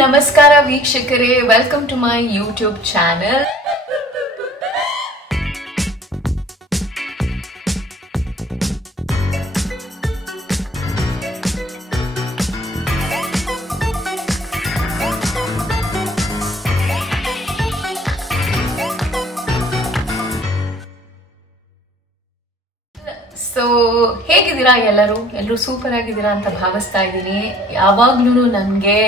ನಮಸ್ಕಾರ ವೀಕ್ಷಕರೇ, welcome to my YouTube channel. So ಹೇಗಿದ್ದೀರಾ ಎಲ್ಲರೂ ಸೂಪರ್ ಆಗಿದ್ದೀರಾ ಅಂತ ಭಾವಿಸ್ತಾ ಇದ್ದೀನಿ. ಯಾವಾಗ್ಲೂ ನನ್ಗೆ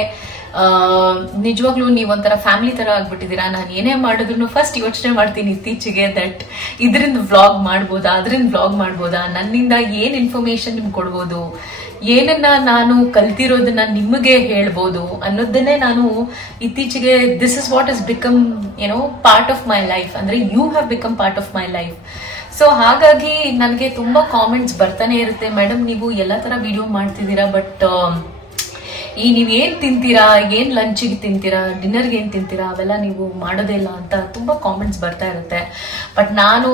ನಿಜವಾಗ್ಲೂ ನೀವೊಂಥರ ಫ್ಯಾಮಿಲಿ ತರ ಆಗ್ಬಿಟ್ಟಿದ್ದೀರಾ. ನಾನು ಏನೇ ಮಾಡಿದ್ರು ಫಸ್ಟ್ ಯೋಚನೆ ಮಾಡ್ತೀನಿ ಇತ್ತೀಚೆಗೆ ದಟ್ ಇದರಿಂದ ವ್ಲಾಗ್ ಮಾಡ್ಬೋದಾ, ಅದರಿಂದ ವ್ಲಾಗ್ ಮಾಡ್ಬೋದಾ, ನನ್ನಿಂದ ಏನ್ ಇನ್ಫಾರ್ಮೇಶನ್ ನಿಮ್ಗೆ ಕೊಡ್ಬೋದು, ಏನನ್ನ ನಾನು ಕಲ್ತಿರೋದನ್ನ ನಿಮಗೆ ಹೇಳ್ಬೋದು ಅನ್ನೋದನ್ನೇ ನಾನು ಇತ್ತೀಚೆಗೆ this is what is become part of my life. ಅಂದ್ರೆ you have become part of my life. So ಹಾಗಾಗಿ ನನಗೆ ತುಂಬಾ ಕಾಮೆಂಟ್ಸ್ ಬರ್ತಾನೆ ಇರುತ್ತೆ, ಮೇಡಮ್ ನೀವು ಎಲ್ಲ ತರ ವಿಡಿಯೋ ಮಾಡ್ತಿದ್ದೀರಾ, ಬಟ್ ನೀವ್ ಏನ್ ತಿಂತೀರಾ, ಏನ್ ಲಂಚಿಗೆ ತಿಂತೀರಾ, ಡಿನ್ನರ್ಗೆ ಏನ್ ತಿಂತೀರಾ, ಅವೆಲ್ಲ ನೀವು ಮಾಡೋದೇ ಇಲ್ಲ ಅಂತ ತುಂಬಾ ಕಾಮೆಂಟ್ಸ್ ಬರ್ತಾ ಇರುತ್ತೆ. ಬಟ್ ನಾನು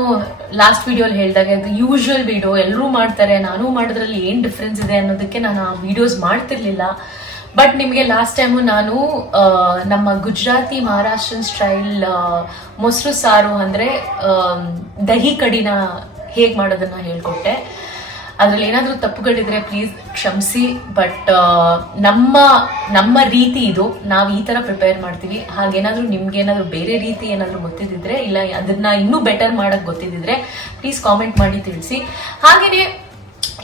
ಲಾಸ್ಟ್ ವಿಡಿಯೋಲಿ ಹೇಳಿದಾಗ ಅದು ಯೂಶುವಲ್ ವಿಡಿಯೋ, ಎಲ್ಲರೂ ಮಾಡ್ತಾರೆ, ನಾನು ಮಾಡೋದ್ರಲ್ಲಿ ಏನ್ ಡಿಫ್ರೆನ್ಸ್ ಇದೆ ಅನ್ನೋದಕ್ಕೆ ನಾನು ಆ ವಿಡಿಯೋಸ್ ಮಾಡ್ತಿರ್ಲಿಲ್ಲ. ಬಟ್ ನಿಮಗೆ ಲಾಸ್ಟ್ ಟೈಮು ನಾನು ನಮ್ಮ ಗುಜರಾತಿ ಮಹಾರಾಷ್ಟ್ರನ್ ಸ್ಟೈಲ್ ಮೊಸರು ಸಾರು ಅಂದ್ರೆ ದಹಿ ಕಡಿನ ಹೇಗ್ ಮಾಡೋದನ್ನ ಹೇಳ್ಕೊಟ್ಟೆ. ಅದ್ರಲ್ಲಿ ಏನಾದ್ರೂ ತಪ್ಪುಗಳಿದ್ರೆ ಪ್ಲೀಸ್ ಕ್ಷಮಿಸಿ. ಬಟ್ ನಮ್ಮ ರೀತಿ ಇದು, ನಾವು ಈ ತರ ಪ್ರಿಪೇರ್ ಮಾಡ್ತೀವಿ. ಹಾಗೇನಾದ್ರೂ ನಿಮ್ಗೇನಾದ್ರೂ ಬೇರೆ ರೀತಿ ಏನಾದ್ರೂ ಗೊತ್ತಿದ್ರೆ, ಇಲ್ಲ ಅದನ್ನ ಇನ್ನೂ ಬೆಟರ್ ಮಾಡಕ್ ಗೊತ್ತಿದ್ರೆ ಪ್ಲೀಸ್ ಕಾಮೆಂಟ್ ಮಾಡಿ ತಿಳಿಸಿ. ಹಾಗೇನೆ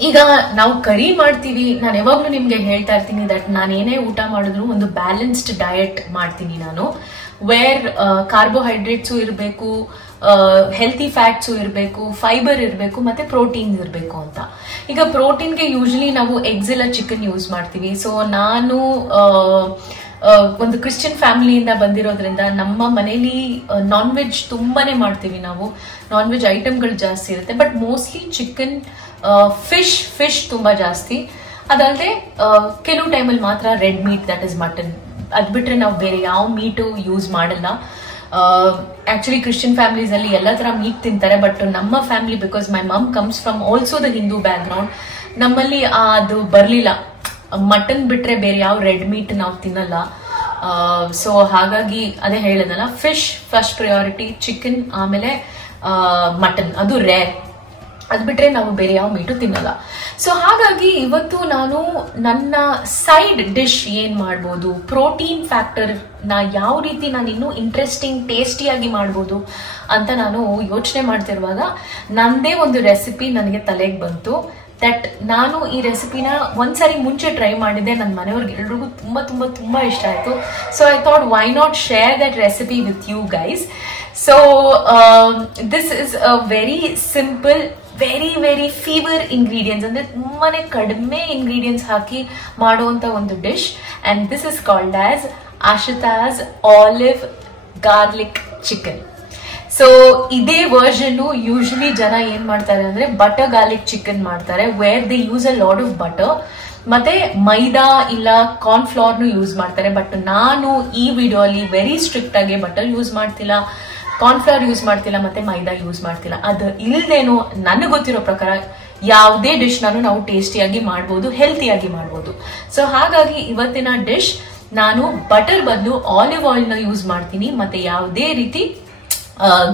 ಈಗ ನಾವು ಕರಿ ಮಾಡ್ತೀವಿ, ನಾನು ಯಾವಾಗ್ಲೂ ನಿಮ್ಗೆ ಹೇಳ್ತಾ ಇರ್ತೀನಿ ದಟ್ ನಾನು ಏನೇ ಊಟ ಮಾಡಿದ್ರು ಒಂದು ಬ್ಯಾಲೆನ್ಸ್ಡ್ ಡಯಟ್ ಮಾಡ್ತೀನಿ ನಾನು, ವೇರ್ ಕಾರ್ಬೋಹೈಡ್ರೇಟ್ಸು ಇರಬೇಕು, ಹೆಲ್ತಿ ಫ್ಯಾಟ್ಸು ಇರಬೇಕು, ಫೈಬರ್ ಇರಬೇಕು, ಮತ್ತೆ ಪ್ರೋಟೀನ್ಸ್ ಇರಬೇಕು ಅಂತ. ಈಗ ಪ್ರೋಟೀನ್ಗೆ ಯೂಶಲಿ ನಾವು ಎಗ್ಸ್ ಇಲ್ಲ ಚಿಕನ್ ಯೂಸ್ ಮಾಡ್ತೀವಿ. ಸೊ ನಾನು ಒಂದು ಕ್ರಿಶ್ಚಿಯನ್ ಫ್ಯಾಮಿಲಿಯಿಂದ ಬಂದಿರೋದ್ರಿಂದ ನಮ್ಮ ಮನೇಲಿ ನಾನ್ ವೆಜ್ ತುಂಬಾನೇ ಮಾಡ್ತೀವಿ ನಾವು. ನಾನ್ ವೆಜ್ ಐಟಮ್ಗಳು ಜಾಸ್ತಿ ಇರುತ್ತೆ, ಬಟ್ ಮೋಸ್ಟ್ಲಿ ಚಿಕನ್, ಫಿಶ್ ತುಂಬಾ ಜಾಸ್ತಿ. ಅದಲ್ಲದೆ ಕೆಲವು ಟೈಮಲ್ಲಿ ಮಾತ್ರ red meat, that is mutton. ಅದ್ ಬಿಟ್ರೆ ನಾವು ಬೇರೆ ಯಾವ ಮೀಟು ಯೂಸ್ ಮಾಡಲ್ಲ. ಆಕ್ಚುಲಿ ಕ್ರಿಶ್ಚಿಯನ್ ಫ್ಯಾಮಿಲೀಸ್ ಅಲ್ಲಿ ಎಲ್ಲ ತರ ಮೀಟ್ ತಿಂತಾರೆ, ಬಟ್ ನಮ್ಮ family, because my mum comes from also the Hindu background, ನಮ್ಮಲ್ಲಿ ಅದು ಬರ್ಲಿಲ್ಲ. ಮಟನ್ ಬಿಟ್ರೆ ಬೇರೆ ಯಾವ ರೆಡ್ ಮೀಟ್ ನಾವು ತಿನ್ನಲ್ಲ. ಸೊ ಹಾಗಾಗಿ ಅದೇ ಹೇಳದಲ್ಲ, ಫಿಶ್ ಫಸ್ಟ್ ಪ್ರಯಾರಿಟಿ, ಚಿಕನ್, ಆಮೇಲೆ ಮಟನ್, ಅದು ರೇರ್. ಅದ್ ಬಿಟ್ರೆ ನಾವು ಬೇರೆ ಯಾವ ಮೀಟು ತಿನ್ನಲ್ಲ. ಸೊ ಹಾಗಾಗಿ ಇವತ್ತು ನಾನು ನನ್ನ ಸೈಡ್ ಡಿಶ್ ಏನ್ ಮಾಡ್ಬೋದು, ಪ್ರೋಟೀನ್ ಫ್ಯಾಕ್ಟರ್ ನ ಯಾವ ರೀತಿ ನಾನು ಇನ್ನೂ ಇಂಟ್ರೆಸ್ಟಿಂಗ್ ಟೇಸ್ಟಿಯಾಗಿ ಮಾಡ್ಬೋದು ಅಂತ ನಾನು ಯೋಚನೆ ಮಾಡ್ತಿರುವಾಗ ನಂದೇ ಒಂದು ರೆಸಿಪಿ ನನಗೆ ತಲೆಗೆ ಬಂತು. ದಟ್ ನಾನು ಈ ರೆಸಿಪಿನ ಒಂದ್ಸರಿ ಮುಂಚೆ ಟ್ರೈ ಮಾಡಿದ್ದೆ, ನನ್ನ ಮನೆಯವ್ರಿಗೆ ಎಲ್ರಿಗೂ ತುಂಬಾ ತುಂಬಾ ತುಂಬಾ ಇಷ್ಟ ಆಯ್ತು. So I thought why not share that recipe with you guys. So this is a very simple, very fewer ingredients, ಅಂದ್ರೆ ತುಂಬಾನೇ ಕಡಿಮೆ ಇಂಗ್ರೀಡಿಯೆಂಟ್ಸ್ ಹಾಕಿ ಮಾಡುವಂತ ಒಂದು dish. And this is called as Ashita's olive garlic chicken. So ಇದೇ version usually ಜನ ಏನ್ ಮಾಡ್ತಾರೆ ಅಂದ್ರೆ ಬಟರ್ ಗಾರ್ಲಿಕ್ ಚಿಕನ್ ಮಾಡ್ತಾರೆ, where they use a lot of butter, ಮತ್ತೆ ಮೈದಾ ಇಲ್ಲ ಕಾರ್ನ್ ಫ್ಲೋರ್ ಯೂಸ್ ಮಾಡ್ತಾರೆ. ಬಟ್ ನಾನು ಈ ವಿಡಿಯೋ ಅಲ್ಲಿ ವೆರಿ ಸ್ಟ್ರಿಕ್ಟ್ ಆಗಿ ಬಟರ್ ಯೂಸ್ ಮಾಡ್ತಿಲ್ಲ, ಕಾರ್ನ್ ಫ್ಲೋರ್ ಯೂಸ್ ಮಾಡ್ತಿಲ್ಲ, ಮತ್ತೆ ಮೈದಾ ಯೂಸ್ ಮಾಡ್ತಿಲ್ಲ. ಅದು ಇಲ್ದೇನು ನನಗೆ ಗೊತ್ತಿರೋ ಪ್ರಕಾರ ಯಾವುದೇ ಡಿಶ್ ನಾವು ಟೇಸ್ಟಿಯಾಗಿ ಮಾಡ್ಬೋದು, ಹೆಲ್ತಿಯಾಗಿ ಮಾಡ್ಬೋದು. ಸೊ ಹಾಗಾಗಿ ಇವತ್ತಿನ ಡಿಶ್ ನಾನು ಬಟರ್ ಬದಲು ಆಲಿವ್ ಆಯಿಲ್ ನ ಯೂಸ್ ಮಾಡ್ತೀನಿ, ಮತ್ತೆ ಯಾವುದೇ ರೀತಿ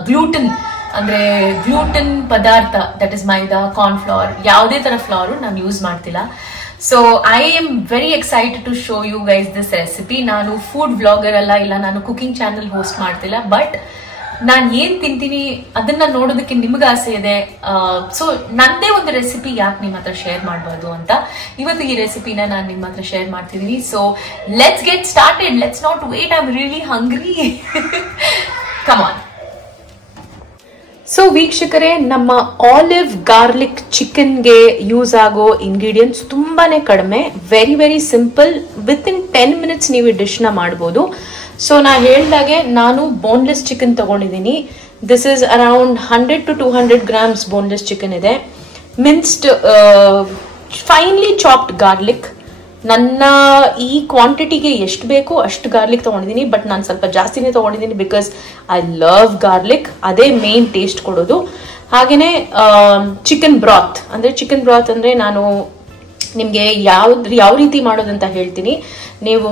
ಗ್ಲೂಟನ್ ಪದಾರ್ಥ, that is maida, corn flour, ಯಾವುದೇ ತರ ಫ್ಲೋರ್ ನಾನು ಯೂಸ್ ಮಾಡ್ತಿಲ್ಲ. So I am very excited to show you guys this recipe. ನಾನು ಫುಡ್ ಬ್ಲಾಗರ್ ಅಲ್ಲ, ಇಲ್ಲ ನಾನು ಕುಕಿಂಗ್ ಚಾನಲ್ ಹೋಸ್ಟ್ ಮಾಡ್ತಿಲ್ಲ, ಬಟ್ ನಾನು ಏನ್ ತಿಂತೀನಿ ಅದನ್ನ ನೋಡೋದಕ್ಕೆ ನಿಮ್ಗೆ ಆಸೆ ಇದೆ. ಸೊ ನಂದೇ ಒಂದು ರೆಸಿಪಿ ಯಾಕೆ ನಿಮ್ಮ ಹತ್ರ ಶೇರ್ ಮಾಡಬಾರ್ದು ಅಂತ ಇವತ್ತು ಈ ರೆಸಿಪಿನ ನಾನು ನಿಮ್ಮ ಹತ್ರ ಶೇರ್ ಮಾಡ್ತಿದ್ದೀನಿ. So let's get started, let's not wait, I am really hungry. Come on. So ವೀಕ್ಷಕರೇ, ನಮ್ಮ ಆಲಿವ್ ಗಾರ್ಲಿಕ್ ಚಿಕನ್ಗೆ ಯೂಸ್ ಆಗೋ ಇಂಗ್ರೀಡಿಯೆಂಟ್ಸ್ ತುಂಬಾನೇ ಕಡಿಮೆ, very simple. With in 10 minutes ನೀವು ಈ ಡಿಶ್ ನ ಮಾಡಬಹುದು. ಸೊ ನಾ ಹೇಳ್ದಾಗೆ ನಾನು ಬೋನ್ಲೆಸ್ ಚಿಕನ್ ತಗೊಂಡಿದ್ದೀನಿ. This is around 100 to 200 grams boneless chicken ಇದೆ. ಮಿನ್ಸ್ಡ್ ಫೈನ್ಲಿ ಚಾಪ್ಡ್ ಗಾರ್ಲಿಕ್. ನನ್ನ ಈ ಕ್ವಾಂಟಿಟಿಗೆ ಎಷ್ಟು ಬೇಕೋ ಅಷ್ಟು ಗಾರ್ಲಿಕ್ ತಗೊಂಡಿದ್ದೀನಿ, ಬಟ್ ನಾನು ಸ್ವಲ್ಪ ಜಾಸ್ತಿನೇ ತಗೊಂಡಿದ್ದೀನಿ ಬಿಕಾಸ್ ಐ ಲವ್ ಗಾರ್ಲಿಕ್, ಅದೇ ಮೇನ್ ಟೇಸ್ಟ್ ಕೊಡೋದು. ಹಾಗೇನೆ ಚಿಕನ್ ಬ್ರಾತ್ ಅಂದ್ರೆ ನಾನು ನಿಮಗೆ ಯಾವ ರೀತಿ ಮಾಡೋದಂತ ಹೇಳ್ತೀನಿ. ನೀವು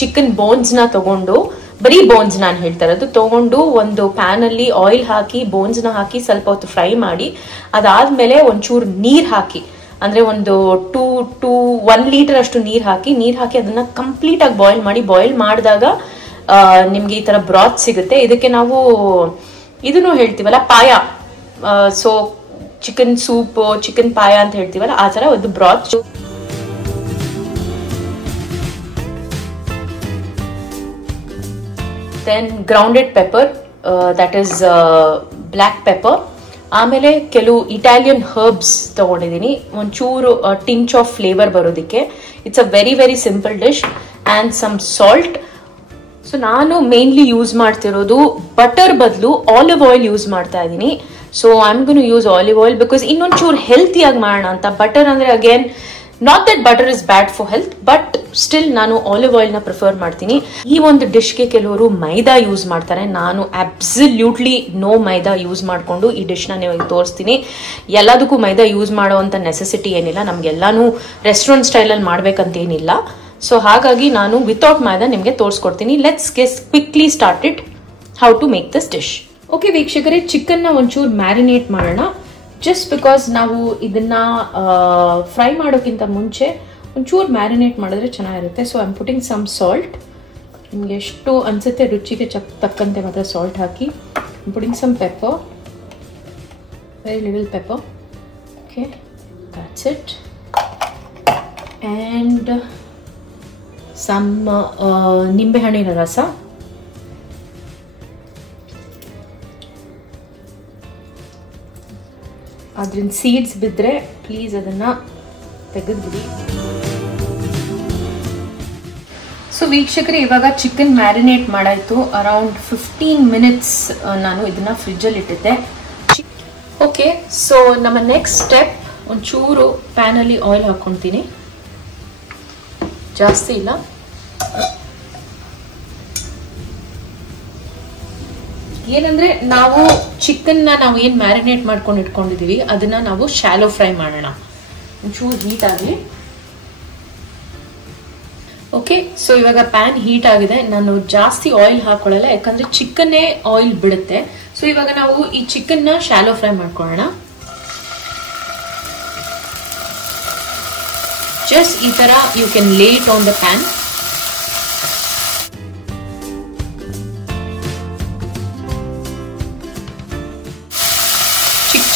ಚಿಕನ್ ಬೋನ್ಸ್ನ ತಗೊಂಡು, ಬರೀ ಬೋನ್ಸ್ ನಾನು ಹೇಳ್ತಾ ಇರೋದು, ತಗೊಂಡು ಒಂದು ಪ್ಯಾನಲ್ಲಿ ಆಯಿಲ್ ಹಾಕಿ ಬೋನ್ಸ್ನ ಹಾಕಿ ಸ್ವಲ್ಪ ಹೊತ್ತು ಫ್ರೈ ಮಾಡಿ, ಅದಾದ್ಮೇಲೆ ಒಂಚೂರು ನೀರು ಹಾಕಿ, ಅಂದ್ರೆ ಒಂದು 1 ಲೀಟರ್ ಅಷ್ಟು ನೀರು ಹಾಕಿ ಅದನ್ನ ಕಂಪ್ಲೀಟ್ ಆಗಿ ಬಾಯ್ಲ್ ಮಾಡಿದಾಗ ನಿಮ್ಗೆ ಈ ತರ ಬ್ರಾತ್ ಸಿಗುತ್ತೆ. ಇದಕ್ಕೆ ನಾವು ಇದನ್ನು ಹೇಳ್ತೀವಲ್ಲ ಪಾಯ, ಸೊ ಚಿಕನ್ ಸೂಪ್, ಚಿಕನ್ ಪಾಯ ಅಂತ ಹೇಳ್ತೀವಲ್ಲ, ಆ ತರ ಒಂದು broth. Then grounded pepper, that is black pepper. ಆಮೇಲೆ ಕೆಲವು ಇಟಾಲಿಯನ್ ಹರ್ಬ್ಸ್ ತಗೊಂಡಿದ್ದೀನಿ, ಒಂಚೂರು ಟಿಂಚ್ ಆಫ್ ಫ್ಲೇವರ್ ಬರೋದಕ್ಕೆ. It's a very very simple dish. And some salt. So ನಾನು ಮೇನ್ಲಿ ಯೂಸ್ ಮಾಡ್ತಿರೋದು ಬಟರ್ ಬದಲು ಆಲಿವ್ ಆಯಿಲ್ ಯೂಸ್ ಮಾಡ್ತಾ ಇದ್ದೀನಿ. So I am gonna use olive oil because ಇನ್ನೊಂಚೂರು ಹೆಲ್ತಿಯಾಗಿ ಮಾಡೋಣ ಅಂತ. ಬಟರ್ ಅಂದ್ರೆ again not that butter is bad for health, but still ನಾನು ಆಲಿವ್ ಆಯಿಲ್ ನ ಪ್ರಿಫರ್ ಮಾಡ್ತೀನಿ. ಈ ಒಂದು ಡಿಶ್ಗೆ ಕೆಲವರು ಮೈದಾ ಯೂಸ್ ಮಾಡ್ತಾರೆ. ನಾನು ಅಬ್ಸಲ್ಯೂಟ್ಲಿ ನೋ ಮೈದಾ ಯೂಸ್ ಮಾಡಿಕೊಂಡು ಈ ಡಿಶ್ ನ ನಿಮಗೆ ತೋರಿಸ್ತೀನಿ. ಎಲ್ಲದಕ್ಕೂ ಮೈದಾ ಯೂಸ್ ಮಾಡುವಂತ ನೆಸೆಸಿಟಿ ಏನಿಲ್ಲ, ನಮ್ಗೆಲ್ಲಾನು ರೆಸ್ಟೋರೆಂಟ್ ಸ್ಟೈಲಲ್ಲಿ ಮಾಡ್ಬೇಕಂತ ಏನಿಲ್ಲ. ಸೊ ಹಾಗಾಗಿ ನಾನು ವಿತೌಟ್ ಮೈದಾ ನಿಮಗೆ ತೋರಿಸ್ಕೊಡ್ತೀನಿ. Let's get quickly started how to make this dish. Okay ವೀಕ್ಷಕರೇ, ಚಿಕನ್ ನ ಒಂಚೂರು ಮ್ಯಾರಿನೇಟ್ ಮಾಡೋಣ. ಜಸ್ಟ್ ಬಿಕಾಸ್ ನಾವು ಇದನ್ನ ಫ್ರೈ ಮಾಡೋಕ್ಕಿಂತ ಮುಂಚೆ ಒಂಚೂರು ಮ್ಯಾರಿನೇಟ್ ಮಾಡಿದ್ರೆ ಚೆನ್ನಾಗಿರುತ್ತೆ. So I am putting some salt. ನಿಮಗೆ ಎಷ್ಟು ಅನ್ಸುತ್ತೆ ರುಚಿಗೆ ತಕ್ಕಂತೆ ಮಾತ್ರ ಸಾಲ್ಟ್ ಹಾಕಿ. I am putting some pepper, very little pepper. Okay, that's it. And some ನಿಂಬೆಹಣ್ಣಿನ ರಸ. ಅದ್ರಿಂದ ಸೀಡ್ಸ್ ಬಿದ್ದರೆ ಪ್ಲೀಸ್ ಅದನ್ನ ತೆಗೆದ್ಬಿಡಿ. ಸೊ ವೀಕ್ಷಕರೇ, ಇವಾಗ ಚಿಕನ್ ಮ್ಯಾರಿನೇಟ್ ಮಾಡಾಯ್ತು. ಅರೌಂಡ್ 15 ಮಿನಿಟ್ಸ್ ನಾನು ಇದನ್ನ ಫ್ರಿಜ್ಜಲ್ಲಿ ಇಟ್ಟಿದ್ದೆ. ಓಕೆ, ಸೊ ನಮ್ಮ ನೆಕ್ಸ್ಟ್ ಸ್ಟೆಪ್, ಒಂಚೂರು ಪ್ಯಾನಲ್ಲಿ ಆಯಿಲ್ ಹಾಕ್ಕೊಳ್ತೀನಿ, ಜಾಸ್ತಿ ಇಲ್ಲ. ಏನಂದ್ರೆ ನಾವು ಚಿಕನ್ ನಾವು ಏನ್ ಮ್ಯಾರಿನೇಟ್ ಮಾಡ್ಕೊಂಡು ಇಟ್ಕೊಂಡಿದೀವಿ ಅದನ್ನ ನಾವು ಶಾಲೋ ಫ್ರೈ ಮಾಡೋಣ. ಒಂಚೂರು ಹೀಟ್ ಆಗಲಿ. ಓಕೆ, ಸೊ ಇವಾಗ ಪ್ಯಾನ್ ಹೀಟ್ ಆಗಿದೆ. ನಾನು ಜಾಸ್ತಿ ಆಯಿಲ್ ಹಾಕೊಳ್ಳಲ್ಲ, ಯಾಕಂದ್ರೆ ಚಿಕನ್ನೇ ಆಯಿಲ್ ಬಿಡುತ್ತೆ. ಸೊ ಇವಾಗ ನಾವು ಈ ಚಿಕನ್ ನ ಶಾಲೋ ಫ್ರೈ ಮಾಡ್ಕೊಳ್ಳೋಣ. ಜಸ್ಟ್ ಈ ತರ ಯು ಕ್ಯಾನ್ ಲೇ ಇಟ್ ಆನ್ ದ ಪ್ಯಾನ್.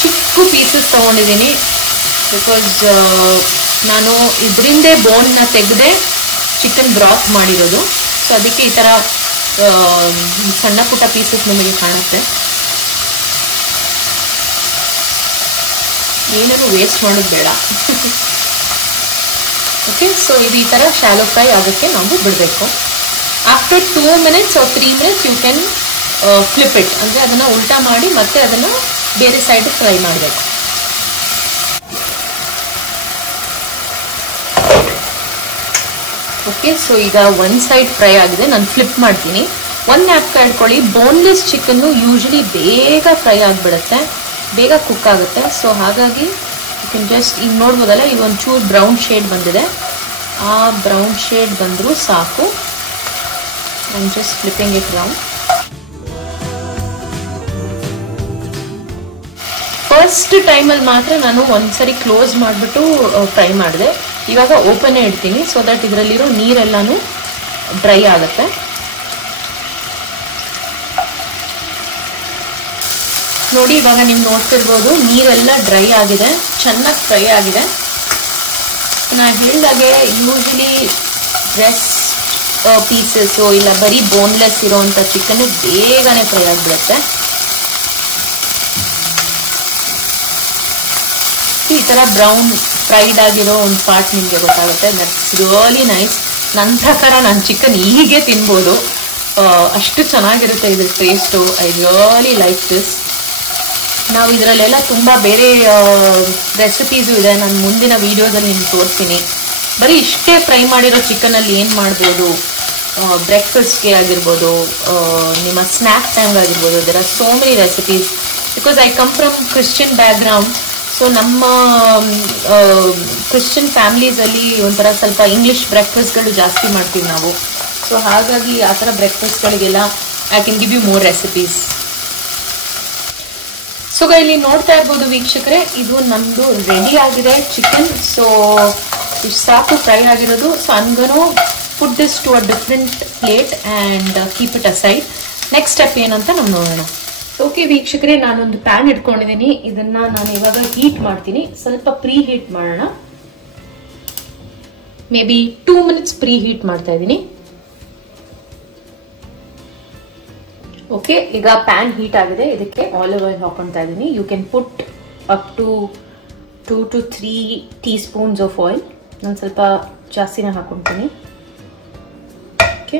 ಚಿಕ್ಕ ಪೀಸಸ್ ತಗೊಂಡಿದ್ದೀನಿ ಬಿಕಾಸ್ ನಾನು ಇದರಿಂದೇ ಬೋನ್ನ ತೆಗೆದೇ ಚಿಕನ್ ಬ್ರಾತ್ ಮಾಡಿರೋದು. ಸೊ ಅದಕ್ಕೆ ಈ ಥರ ಸಣ್ಣ ಪುಟ್ಟ ಪೀಸಸ್ ನಮಗೆ ಕಾಣುತ್ತೆ. ಏನೂ ವೇಸ್ಟ್ ಮಾಡೋದು ಬೇಡ. ಓಕೆ, ಸೊ ಇದು ಈ ಥರ ಶಾಲೋ ಫ್ರೈ ಆಗೋಕ್ಕೆ ನಾವು ಬಿಡಬೇಕು. After 2 minutes or 3 minutes you can flip it, ಅಂದರೆ ಅದನ್ನು ಉಲ್ಟಾ ಮಾಡಿ ಮತ್ತೆ ಅದನ್ನು ಬೇರೆ ಸೈಡ್ ಫ್ರೈ ಮಾಡಬೇಕು. ಓಕೆ, ಸೊ ಈಗ ಒಂದು ಸೈಡ್ ಫ್ರೈ ಆಗಿದೆ. ನಾನು ಫ್ಲಿಪ್ ಮಾಡ್ತೀನಿ. ಒಂದು ಜ್ಞಾಪಕ ಇಟ್ಕೊಳ್ಳಿ, ಬೋನ್ಲೆಸ್ ಚಿಕನ್ನು ಯೂಶಲಿ ಬೇಗ ಫ್ರೈ ಆಗಿಬಿಡುತ್ತೆ, ಬೇಗ ಕುಕ್ ಆಗುತ್ತೆ. ಸೊ ಹಾಗಾಗಿ ಯು ಕ್ಯಾನ್ ಜಸ್ಟ್ ಈಗ ನೋಡ್ಬೋದಲ್ಲ, ಈಗ ಒಂಚೂರು ಬ್ರೌನ್ ಶೇಡ್ ಬಂದಿದೆ. ಆ ಬ್ರೌನ್ ಶೇಡ್ ಬಂದರೂ ಸಾಕು. I am just flipping it round. First ಟೈಮಲ್ಲಿ ಮಾತ್ರ ನಾನು ಒಂದ್ಸರಿ ಕ್ಲೋಸ್ ಮಾಡಿಬಿಟ್ಟು ಫ್ರೈ ಮಾಡಿದೆ. ಇವಾಗ ಓಪನ್ನೇ ಇಡ್ತೀನಿ, ಸೊ ದಟ್ ಇದರಲ್ಲಿರೋ ನೀರೆಲ್ಲಾನು ಡ್ರೈ ಆಗುತ್ತೆ. ನೋಡಿ, ಇವಾಗ ನೀವು ನೋಡ್ತಿರ್ಬೋದು ನೀರೆಲ್ಲ ಡ್ರೈ ಆಗಿದೆ, ಚೆನ್ನಾಗಿ ಫ್ರೈ ಆಗಿದೆ. ನಾನು ಹೇಳಿದಾಗೆ ಯೂಶಲಿ ಬ್ರೆಸ್ಟ್ ಪೀಸಸ್ಸು ಇಲ್ಲ ಬರೀ ಬೋನ್ಲೆಸ್ ಇರೋವಂಥ ಚಿಕನ್ ಬೇಗನೆ ಫ್ರೈ ಆಗಿಬಿಡುತ್ತೆ. ಈ ಥರ ಬ್ರೌನ್ ಫ್ರೈಡ್ ಆಗಿರೋ ಒಂದು ಪಾರ್ಟ್ ನಿಮಗೆ ಗೊತ್ತಾಗುತ್ತೆ. That's really nice. ನನ್ನ ಪ್ರಕಾರ ನಾನು ಚಿಕನ್ ಹೀಗೆ ತಿನ್ಬೋದು, ಅಷ್ಟು ಚೆನ್ನಾಗಿರುತ್ತೆ ಇದ್ರ taste. I really like this. ನಾವು ಇದರಲ್ಲೆಲ್ಲ ತುಂಬ ಬೇರೆ ರೆಸಿಪೀಸು ಇದೆ, ನಾನು ಮುಂದಿನ ವೀಡಿಯೋದಲ್ಲಿ ನಿಮ್ಗೆ ತೋರಿಸ್ತೀನಿ. ಬರೀ ಇಷ್ಟೇ ಫ್ರೈ ಮಾಡಿರೋ ಚಿಕನಲ್ಲಿ ಏನು ಮಾಡ್ಬೋದು, ಬ್ರೇಕ್ಫಾಸ್ಟ್ಗೆ ಆಗಿರ್ಬೋದು, ನಿಮ್ಮ ಸ್ನ್ಯಾಕ್ ಟೈಮ್ಗೆ ಆಗಿರ್ಬೋದು. There are so many recipes because I come from Christian background. So ನಮ್ಮ ಕ್ರಿಶ್ಚಿಯನ್ ಫ್ಯಾಮಿಲೀಸಲ್ಲಿ ಒಂಥರ ಸ್ವಲ್ಪ ಇಂಗ್ಲಿಷ್ ಬ್ರೇಕ್ಫಾಸ್ಟ್ಗಳು ಜಾಸ್ತಿ ಮಾಡ್ತೀವಿ ನಾವು. ಸೊ ಹಾಗಾಗಿ ಆ ಥರ ಬ್ರೇಕ್ಫಾಸ್ಟ್ಗಳಿಗೆಲ್ಲ I can give you more recipes. So ಇಲ್ಲಿ ನೋಡ್ತಾ ಇರ್ಬೋದು ವೀಕ್ಷಕರೇ, ಇದು ನಮ್ದು ರೆಡಿ ಆಗಿದೆ ಚಿಕನ್. ಸೊ ಇಷ್ಟು ಸಾಕು ಫ್ರೈ ಆಗಿರೋದು. So I am gonna put this to a different plate and keep it aside. Next step ಏನಂತ ನಾವು ನೋಡೋಣ. ಓಕೆ ವೀಕ್ಷಕರೇ, ನಾನೊಂದು ಪ್ಯಾನ್ ಇಟ್ಕೊಂಡಿದ್ದೀನಿ. ಇದನ್ನ ನಾನು ಇವಾಗ ಹೀಟ್ ಮಾಡ್ತೀನಿ. ಸ್ವಲ್ಪ ಪ್ರೀ ಹೀಟ್ ಮಾಡೋಣ. Maybe 2 minutes preheat ಮಾಡ್ತಾ ಇದ್ದೀನಿ. ಓಕೆ, ಈಗ ಪ್ಯಾನ್ ಹೀಟ್ ಆಗಿದೆ. ಇದಕ್ಕೆ ಆಲಿವ್ ಆಯಿಲ್ ಹಾಕೊಳ್ತಾ ಇದ್ದೀನಿ. You can put up to 2 to 3 teaspoons of oil. ನಾನು ಸ್ವಲ್ಪ ಜಾಸ್ತಿನೇ ಹಾಕೊಳ್ತೀನಿ. ಓಕೆ,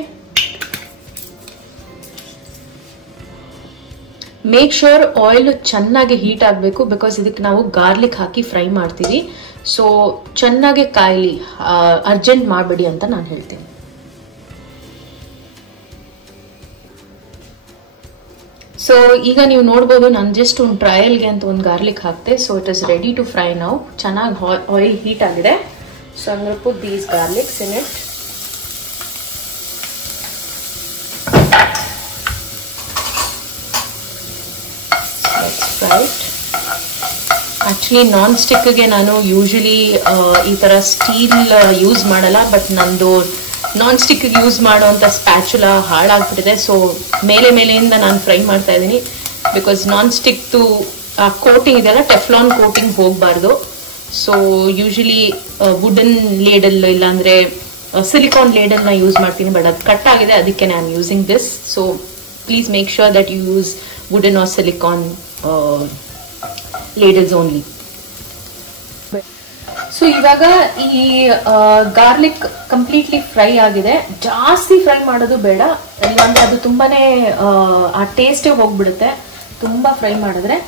ಮೇಕ್ ಶ್ಯೂರ್ ಆಯಿಲ್ ಚೆನ್ನಾಗಿ ಹೀಟ್ ಆಗಬೇಕು, ಬಿಕಾಸ್ ಇದಕ್ಕೆ ನಾವು ಗಾರ್ಲಿಕ್ ಹಾಕಿ ಫ್ರೈ ಮಾಡ್ತೀವಿ. ಸೊ ಚೆನ್ನಾಗಿ ಕಾಯಿಲಿ, ಅರ್ಜೆಂಟ್ ಮಾಡಬೇಡಿ ಅಂತ ನಾನು ಹೇಳ್ತೀನಿ. ಸೊ ಈಗ ನೀವು ನೋಡ್ಬೋದು, ನಾನು ಜಸ್ಟ್ ಒಂದು ಟ್ರಯಲ್ಗೆ ಅಂತ ಒಂದು ಗಾರ್ಲಿಕ್ ಹಾಕ್ತೆ. So it is ready to fry now. ಚೆನ್ನಾಗಿ ಆಯಿಲ್ ಹೀಟ್ ಆಗಿದೆ. So I'm going to put these garlics in it. Let's fry it. Actually non ಸ್ಟಿಕ್ಗೆ ನಾನು ಯೂಶಲಿ ಈ ತರ ಸ್ಟೀಲ್ ಯೂಸ್ ಮಾಡಲ್ಲ, ಬಟ್ ನಂದು ನಾನ್ ಸ್ಟಿಕ್ ಯೂಸ್ ಮಾಡುವಂತ ಸ್ಪ್ಯಾಚುಲ ಹಾಳಾಗ್ಬಿಟ್ಟಿದೆ. ಸೊ ಮೇಲೆಯಿಂದ ನಾನು ಫ್ರೈ ಮಾಡ್ತಾ ಇದ್ದೀನಿ, ಬಿಕಾಸ್ ನಾನ್ ಸ್ಟಿಕ್ದು ಕೋಟಿಂಗ್ ಇದೆಲ್ಲ ಟೆಫ್ಲಾನ್ ಕೋಟಿಂಗ್ ಹೋಗಬಾರ್ದು. ಸೊ ಯೂಶಲಿ ವುಡನ್ ಲೇಡಲ್ ಇಲ್ಲಾಂದ್ರೆ ಸಿಲಿಕಾನ್ ಲೇಡಲ್ ನ ಯೂಸ್ ಮಾಡ್ತೀನಿ, ಬಟ್ ಅದು ಕಟ್ ಆಗಿದೆ, ಅದಕ್ಕೆ ನಾನು using this. So please make sure that you use wooden or silicone ladles only. So ಇವಾಗ ಈ ಗಾರ್ಲಿಕ್ ಕಂಪ್ಲೀಟ್ಲಿ ಫ್ರೈ ಆಗಿದೆ. ಜಾಸ್ತಿ ಫ್ರೈ ಮಾಡೋದು ಬೇಡ, ಇಲ್ಲಾಂದ್ರೆ ಅದು ತುಂಬಾನೇ ಆ ಟೇಸ್ಟೇ ಹೋಗ್ಬಿಡುತ್ತೆ ತುಂಬಾ ಫ್ರೈ ಮಾಡಿದ್ರೆ.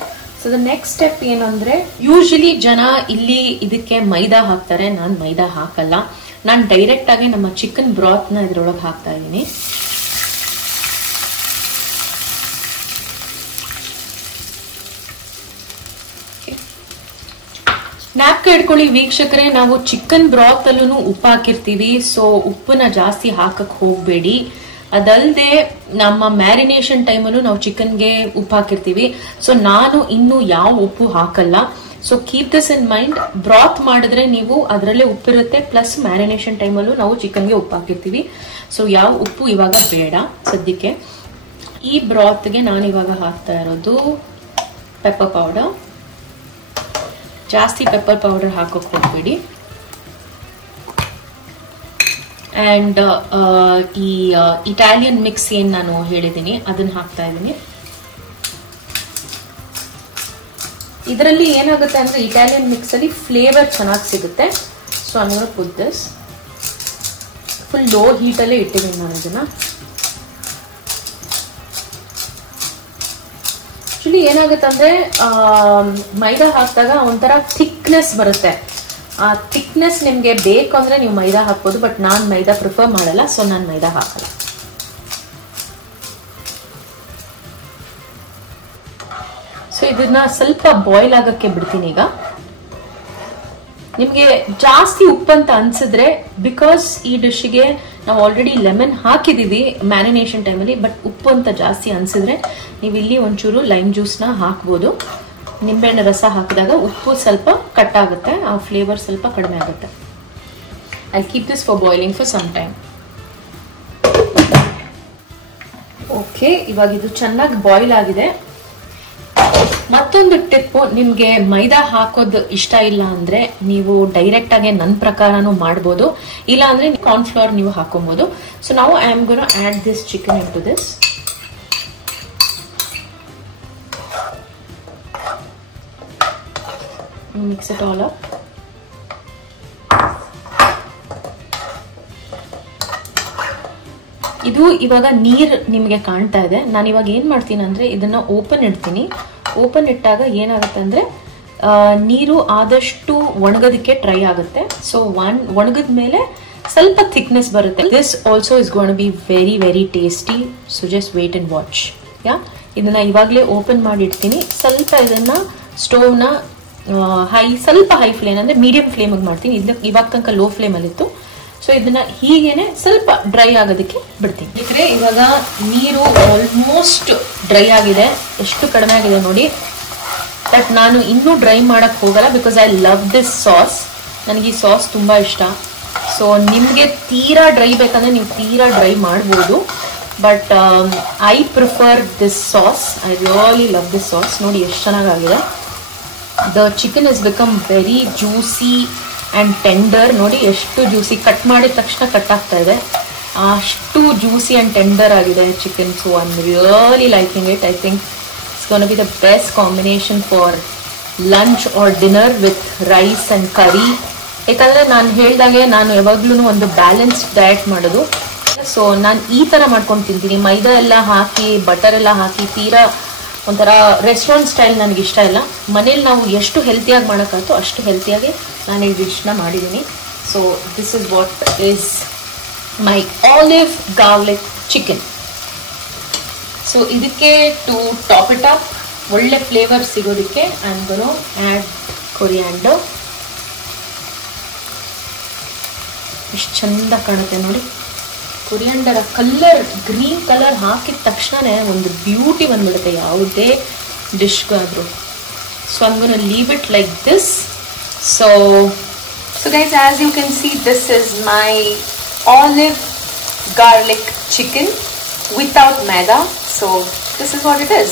ಸೊ ದ ನೆಕ್ಸ್ಟ್ ಸ್ಟೆಪ್ ಏನಂದ್ರೆ, ಯೂಶಲಿ ಜನ ಇಲ್ಲಿ ಇದಕ್ಕೆ ಮೈದಾ ಹಾಕ್ತಾರೆ. ನಾನು ಮೈದಾ ಹಾಕಲ್ಲ. ನಾನು ಡೈರೆಕ್ಟ್ ಆಗಿ ನಮ್ಮ ಚಿಕನ್ ಬ್ರಾತ್ ನ ಇದ್ರೊಳಗೆ ಹಾಕ್ತಾ ಇದ್ದೀನಿ. ಜ್ಞಾಪಕ ಇಟ್ಕೊಳ್ಳಿ ವೀಕ್ಷಕರೇ, ನಾವು ಚಿಕನ್ ಬ್ರಾತ್ ಅಲ್ಲೂ ಉಪ್ಪು ಹಾಕಿರ್ತೀವಿ. ಸೊ ಉಪ್ಪನ್ನ ಜಾಸ್ತಿ ಹಾಕಕ್ ಹೋಗ್ಬೇಡಿ. ಅದಲ್ಲದೆ ನಮ್ಮ ಮ್ಯಾರಿನೇಷನ್ ಟೈಮಲ್ಲೂ ನಾವು ಚಿಕನ್ಗೆ ಉಪ್ಪು ಹಾಕಿರ್ತೀವಿ. ಸೊ ನಾನು ಇನ್ನು ಯಾವ ಉಪ್ಪು ಹಾಕಲ್ಲ. So keep this in mind. ಬ್ರಾತ್ ಮಾಡಿದ್ರೆ ನೀವು ಅದರಲ್ಲೇ ಉಪ್ಪಿರುತ್ತೆ, ಪ್ಲಸ್ ಮ್ಯಾರಿನೇಷನ್ ಟೈಮಲ್ಲೂ ನಾವು ಚಿಕನ್ಗೆ ಉಪ್ಪು ಹಾಕಿರ್ತೀವಿ. ಸೊ ಯಾವ ಉಪ್ಪು ಇವಾಗ ಬೇಡ ಸದ್ಯಕ್ಕೆ. ಈ ಬ್ರಾತ್ಗೆ ನಾನು ಇವಾಗ ಹಾಕ್ತಾ ಇರೋದು ಪೆಪ್ಪರ್ ಪೌಡರ್. ಜಾಸ್ತಿ ಪೆಪ್ಪರ್ ಪೌಡರ್ ಹಾಕೋಕ್ ಹೋಗ್ಬೇಡಿ. ಅಂಡ್ ಈ ಇಟಾಲಿಯನ್ ಮಿಕ್ಸ್ ಏನ್ ನಾನು ಹೇಳಿದ್ದೀನಿ ಅದನ್ನ ಹಾಕ್ತಾ ಇದ್ದೀನಿ. ಇದರಲ್ಲಿ ಏನಾಗುತ್ತೆ ಅಂದ್ರೆ, ಇಟಾಲಿಯನ್ ಮಿಕ್ಸ್ ಅಲ್ಲಿ ಫ್ಲೇವರ್ ಚೆನ್ನಾಗಿ ಸಿಗುತ್ತೆ. So I'm going to put this. Full low heat ಅಲ್ಲೇ ಇಟ್ಟಿದ್ದೀನಿ ನಾನು ಇದನ್ನ. ಆಕ್ಚುಲಿ ಏನಾಗುತ್ತೆ ಅಂದ್ರೆ, ಮೈದಾ ಹಾಕಿದಾಗ ಒಂಥರ ಥಿಕ್ನೆಸ್ ಬರುತ್ತೆ. ಆ ಥಿಕ್ನೆಸ್ ನಿಮ್ಗೆ ಬೇಕು ಅಂದ್ರೆ ನೀವು ಮೈದಾ ಹಾಕ್ಬೋದು, ಬಟ್ ನಾನು ಮೈದಾ ಪ್ರಿಫರ್ ಮಾಡಲ್ಲ. ಸೊ ನಾನು ಮೈದಾ ಹಾಕಲ್ಲ. ಸೊ ಇದನ್ನ ಸ್ವಲ್ಪ ಬಾಯ್ಲ್ ಆಗಕ್ಕೆ ಬಿಡ್ತೀನಿ ಈಗ. ನಿಮ್ಗೆ ಜಾಸ್ತಿ ಉಪ್ಪಂತ ಅನ್ಸಿದ್ರೆ, ಬಿಕಾಸ್ ಈ ಡಿಶ್ಗೆ ನಾವು ಆಲ್ರೆಡಿ ಲೆಮನ್ ಹಾಕಿದೀವಿ ಮ್ಯಾರಿನೇಷನ್ ಟೈಮಲ್ಲಿ, ಬಟ್ ಉಪ್ಪು ಅಂತ ಜಾಸ್ತಿ ಅನ್ಸಿದ್ರೆ ನೀವು ಇಲ್ಲಿ ಒಂಚೂರು ಲೈಮ್ ಜ್ಯೂಸ್ನ ಹಾಕ್ಬೋದು. ನಿಂಬೆಹಣ್ಣು ರಸ ಹಾಕಿದಾಗ ಉಪ್ಪು ಸ್ವಲ್ಪ ಕಟ್ ಆಗುತ್ತೆ, ಆ ಫ್ಲೇವರ್ ಸ್ವಲ್ಪ ಕಡಿಮೆ ಆಗುತ್ತೆ. I keep this for boiling for some time. Okay, ಇವಾಗ ಇದು ಚೆನ್ನಾಗಿ ಬಾಯ್ಲ್ ಆಗಿದೆ. ಮತ್ತೊಂದು ಟಿಪ್, ನಿಮ್ಗೆ ಮೈದಾ ಹಾಕೋದು ಇಷ್ಟ ಇಲ್ಲ ಅಂದ್ರೆ ನೀವು ಡೈರೆಕ್ಟ್ ಆಗಿ ನನ್ನ ಪ್ರಕಾರನೂ ಮಾಡ್ಬೋದು, ಇಲ್ಲ ಅಂದ್ರೆ ಕಾರ್ನ್ ಫ್ಲೋರ್ ನೀವು ಹಾಕೊಬಹುದು. ಸೊ ನಾವು I am gonna add this chicken into this. Mix it all up. ಇದು ಇವಾಗ ನೀರ್ ನಿಮ್ಗೆ ಕಾಣ್ತಾ ಇದೆ. ನಾನು ಇವಾಗ ಏನ್ ಮಾಡ್ತೀನಿ ಅಂದ್ರೆ, ಇದನ್ನ ಓಪನ್ ಇಡ್ತೀನಿ. ಓಪನ್ ಇಟ್ಟಾಗ ಏನಾಗುತ್ತೆ ಅಂದ್ರೆ, ನೀರು ಆದಷ್ಟು ಒಣಗೋದಕ್ಕೆ ಟ್ರೈ ಆಗುತ್ತೆ. ಸೊ ಒಣಗದ ಮೇಲೆ ಸ್ವಲ್ಪ ಥಿಕ್ನೆಸ್ ಬರುತ್ತೆ. This also is gonna be very very tasty. So just wait and watch. ಇದನ್ನ ಇವಾಗಲೇ ಓಪನ್ ಮಾಡಿಡ್ತೀನಿ. ಸ್ವಲ್ಪ ಇದನ್ನ ಸ್ಟೋವ್ನ ಸ್ವಲ್ಪ ಹೈ ಫ್ಲೇಮ್ ಅಂದ್ರೆ ಮೀಡಿಯಂ ಫ್ಲೇಮಿಗೆ ಮಾಡ್ತೀನಿ. ಇವಾಗ ತನಕ ಲೋ ಫ್ಲೇಮಲ್ಲಿ ಇತ್ತು. ಸೊ ಇದನ್ನ ಹೀಗೇನೆ ಸ್ವಲ್ಪ ಡ್ರೈ ಆಗೋದಕ್ಕೆ ಬಿಡ್ತೀನಿ. ಯಾಕಂದ್ರೆ ಇವಾಗ ನೀರು ಆಲ್ಮೋಸ್ಟ್ ಡ್ರೈ ಆಗಿದೆ, ಎಷ್ಟು ಕಡಿಮೆ ಆಗಿದೆ ನೋಡಿ. ಬಟ್ ನಾನು ಇನ್ನೂ ಡ್ರೈ ಮಾಡಕ್ ಹೋಗಲ್ಲ, because I love this sauce. ನನಗೆ ಈ ಸಾಸ್ ತುಂಬಾ ಇಷ್ಟ. ಸೊ ನಿಮ್ಗೆ ತೀರಾ ಡ್ರೈ ಬೇಕಂದ್ರೆ ನೀವು ತೀರಾ ಡ್ರೈ ಮಾಡ್ಬೋದು. But I prefer this sauce. I really love this sauce. ನೋಡಿ ಎಷ್ಟು ಚೆನ್ನಾಗಿದೆ. The chicken is become very juicy and tender. ನೋಡಿ ಎಷ್ಟು ಜ್ಯೂಸಿ, ಕಟ್ ಮಾಡಿದ ತಕ್ಷಣ ಕಟ್ ಆಗ್ತಾ ಇದೆ, ಅಷ್ಟು ಜ್ಯೂಸಿ ಆ್ಯಂಡ್ ಟೆಂಡರ್ ಆಗಿದೆ chicken. So I am really liking it. I think it's gonna be the best combination for lunch or dinner with rice and curry. ಯಾಕಂದರೆ ನಾನು ಹೇಳ್ದಾಗೆ ನಾನು ಯಾವಾಗ್ಲೂ ಒಂದು ಬ್ಯಾಲೆನ್ಸ್ಡ್ ಡಯಟ್ ಮಾಡೋದು. ಸೊ ನಾನು ಈ ಥರ ಮಾಡ್ಕೊಂಡು ತಿಂತೀನಿ. ಮೈದಾ ಎಲ್ಲ ಹಾಕಿ ಬಟರ್ ಎಲ್ಲ ಹಾಕಿ ತೀರಾ ಒಂಥರ ರೆಸ್ಟೋರೆಂಟ್ ಸ್ಟೈಲ್ ನನಗೆ ಇಷ್ಟ ಇಲ್ಲ. ಮನೇಲಿ ನಾವು ಎಷ್ಟು ಹೆಲ್ತಿಯಾಗಿ ಮಾಡೋಕ್ಕಾಗ್ತೋ ಅಷ್ಟು ಹೆಲ್ತಿಯಾಗಿ ನಾನು ಈ ಡಿಶ್ನ ಮಾಡಿದ್ದೀನಿ. So this is what is my olive garlic chicken. So ಇದಕ್ಕೆ ಟು ಟಾಪ್ ಇಟ್ ಅಪ್, ಒಳ್ಳೆ ಫ್ಲೇವರ್ ಸಿಗೋದಕ್ಕೆ I am gonna add coriander. ಎಷ್ಟು ಚಂದ ಕಾಣುತ್ತೆ ನೋಡಿ. ಕೊರಿಯಾಂಡರ್ ಕಲರ್, ಗ್ರೀನ್ ಕಲರ್ ಹಾಕಿದ ತಕ್ಷಣನೇ ಒಂದು ಬ್ಯೂಟಿ ಬಂದ್ಬಿಡುತ್ತೆ ಯಾವುದೇ ಡಿಶ್ಗಾದರೂ. So I am gonna leave it like this. So guys, as you can see, this is my olive garlic chicken without maida. So this is what it is.